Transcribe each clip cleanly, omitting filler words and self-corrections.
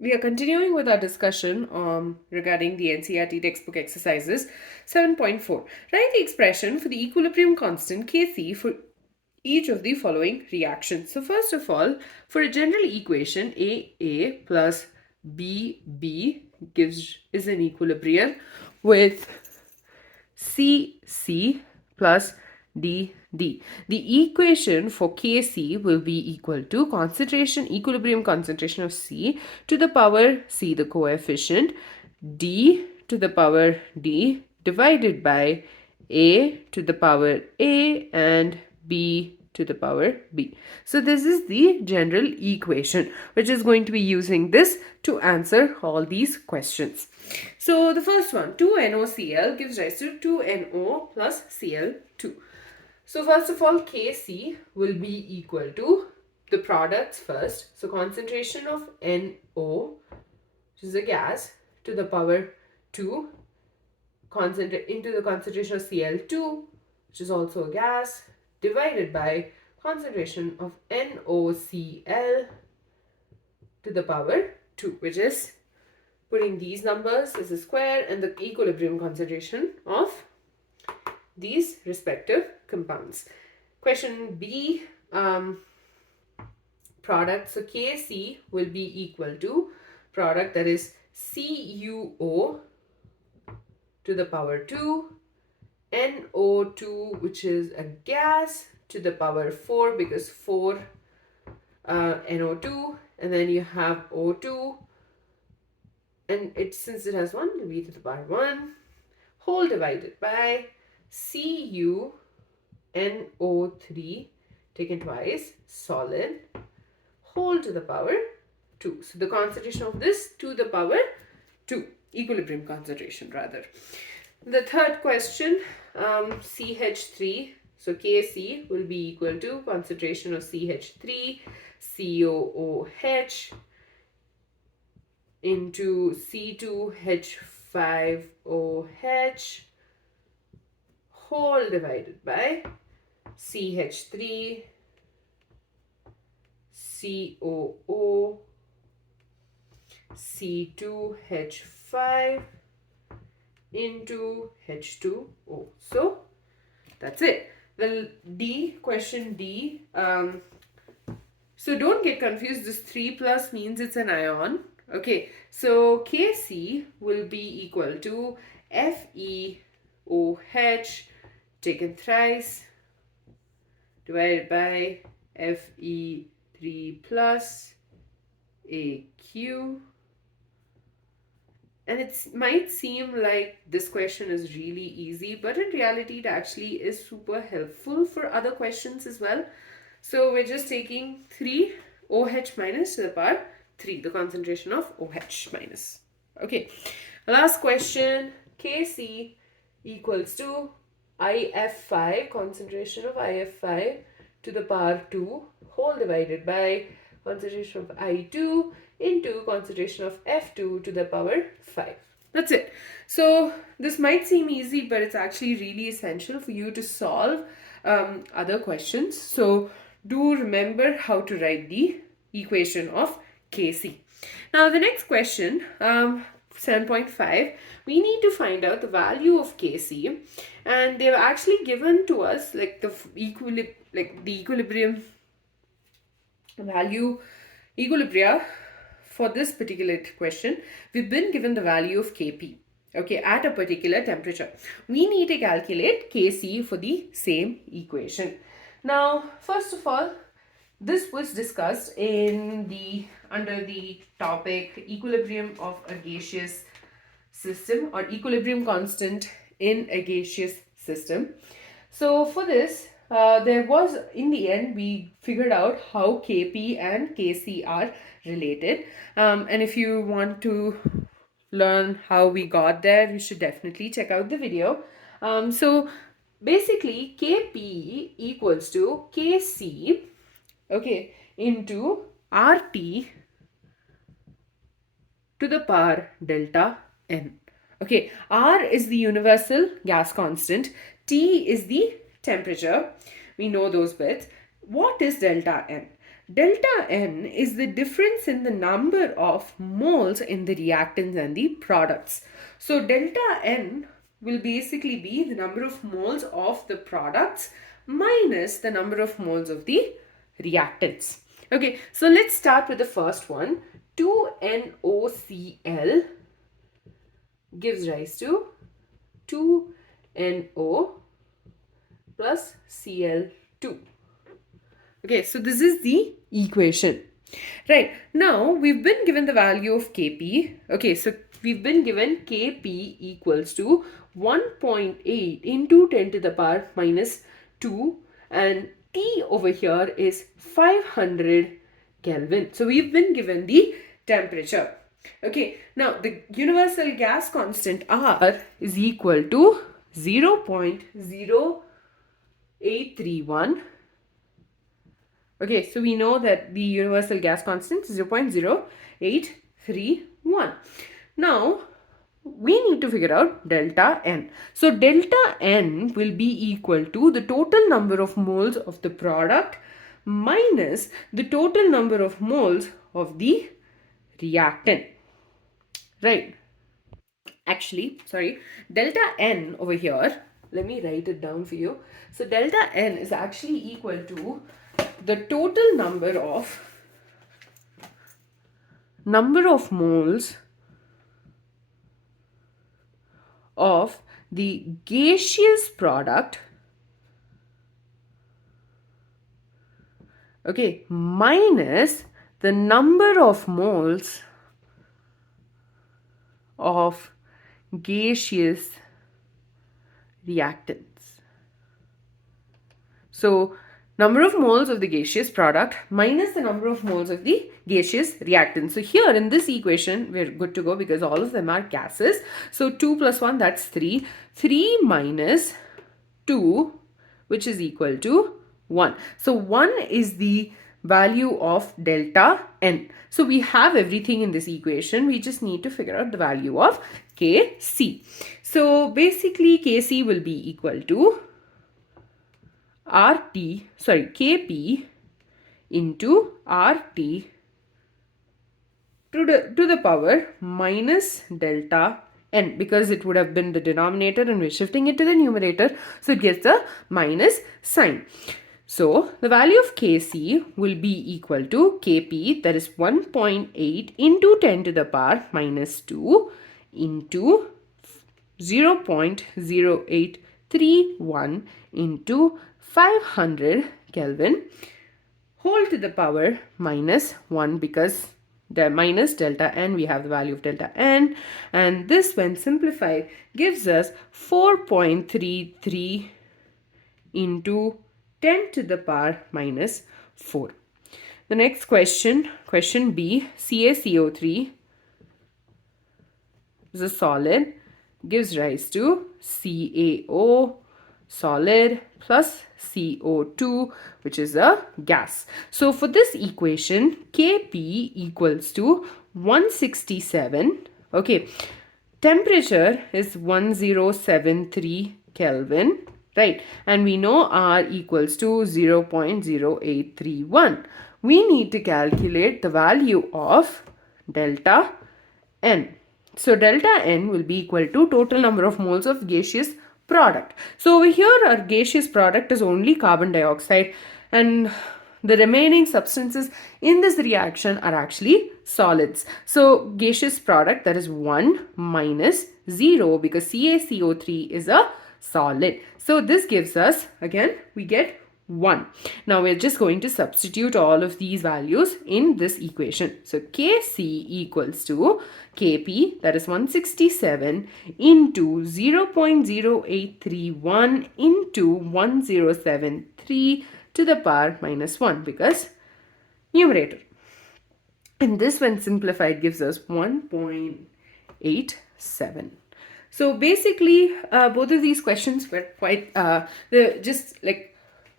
We are continuing with our discussion regarding the NCERT textbook exercises 7.4. Write the expression for the equilibrium constant Kc for each of the following reactions. So first of all, for a general equation, AA plus BB is an equilibrium with CC plus DD. The equation for Kc will be equal to equilibrium concentration of C to the power C, the coefficient, D to the power D divided by A to the power A and B to the power B. So this is the general equation which is going to be using this to answer all these questions. So the first one, 2NoCl gives rise to 2NO plus Cl2. So first of all, Kc will be equal to the products first. So concentration of NO, which is a gas, to the power 2 into the concentration of Cl2, which is also a gas, divided by concentration of NoCl to the power 2, which is putting these numbers as a square and the equilibrium concentration of these respective compounds. Question B, product. So Kc will be equal to product, that is CuO to the power 2, NO2, which is a gas, to the power 4 because 4 NO2, and then you have O2, and since it has 1, it will be to the power 1 whole divided by CuNO3 taken twice, solid, whole to the power 2. So the concentration of this to the power 2, equilibrium concentration rather. The third question, CH3. So Kc will be equal to concentration of CH₃COOH into C₂H₅OH whole divided by CH3COO C₂H₅ into H2O. So that's it. The question D. So don't get confused. This 3 plus means it's an ion. Okay, so Kc will be equal to FeOH taken thrice divided by Fe3 plus AQ. And it might seem like this question is really easy, but in reality it actually is super helpful for other questions as well. So we're just taking 3 OH minus to the power 3, the concentration of OH minus. Okay, last question, Kc equals to IF5, concentration of IF5 to the power 2 whole divided by concentration of I2 into concentration of F2 to the power 5. That's it. So this might seem easy, but it's actually really essential for you to solve other questions. So do remember how to write the equation of Kc. Now the next question, 7.5, we need to find out the value of Kc, and they've actually given to us like the equilibrium value, equilibria for this particular question. We've been given the value of Kp, okay, at a particular temperature. We need to calculate Kc for the same equation. Now, first of all, this was discussed under the topic equilibrium of a gaseous system or equilibrium constant in a gaseous system. So for this, in the end, we figured out how Kp and Kc are related. And if you want to learn how we got there, you should definitely check out the video. So basically, Kp equals to Kc, okay, into RT to the power delta N. Okay, R is the universal gas constant, T is the temperature. We know those bits. What is delta N? Delta N is the difference in the number of moles in the reactants and the products. So delta N will basically be the number of moles of the products minus the number of moles of the reactants. Okay, so let's start with the first one. 2NOCl gives rise to 2NO plus Cl2. Okay, so this is the equation. Right, now we've been given the value of Kp. Okay, so we've been given Kp equals to 1.8 into 10 to the power minus 2, and T over here is 500 Kelvin. So we've been given the temperature. Okay, now the universal gas constant R is equal to 0.0831. Okay, so we know that the universal gas constant is 0.0831. Now, we need to figure out delta N. So, delta N will be equal to the total number of moles of the product minus the total number of moles of the reactant. Right. Actually, sorry, delta N over here, let me write it down for you. So, delta N is actually equal to the total number of moles of the gaseous product, okay, minus the number of moles of gaseous reactants. So, number of moles of the gaseous product minus the number of moles of the gaseous reactant. So here in this equation, we're good to go because all of them are gases. So 2 plus 1, that's 3. 3 minus 2, which is equal to 1. So 1 is the value of delta N. So we have everything in this equation. We just need to figure out the value of Kc. So basically Kc will be equal to Kp into RT to the power minus delta N, because it would have been the denominator and we're shifting it to the numerator, so it gets a minus sign. So the value of Kc will be equal to Kp, that is 1.8 into 10 to the power minus 2 into 0.0831 into 500 Kelvin whole to the power minus 1, because the minus delta N, we have the value of delta N, and this when simplified gives us 4.33 into 10 to the power minus 4. The next question, question B, CaCO3 is a solid, gives rise to CaO solid plus CO2, which is a gas. So for this equation, Kp equals to 167. Okay, temperature is 1073 Kelvin, right? And we know R equals to 0.0831. We need to calculate the value of delta N. So delta N will be equal to total number of moles of gaseous product. So over here our gaseous product is only carbon dioxide, and the remaining substances in this reaction are actually solids. So gaseous product, that is 1 minus 0, because CaCO3 is a solid. So this gives us, again, we get 1. Now we're just going to substitute all of these values in this equation. So Kc equals to Kp, that is 167 into 0.0831 into 1073 to the power minus 1, because numerator. And this when simplified gives us 1.87. So basically both of these questions were quite just like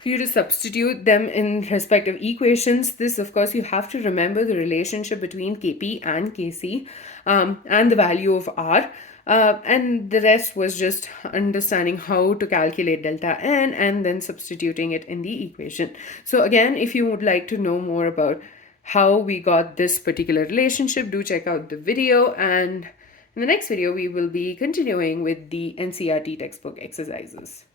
for you to substitute them in respective equations. This, of course, you have to remember the relationship between Kp and Kc, and the value of R. And the rest was just understanding how to calculate delta n and then substituting it in the equation. So again, if you would like to know more about how we got this particular relationship, do check out the video, and in the next video we will be continuing with the NCERT textbook exercises.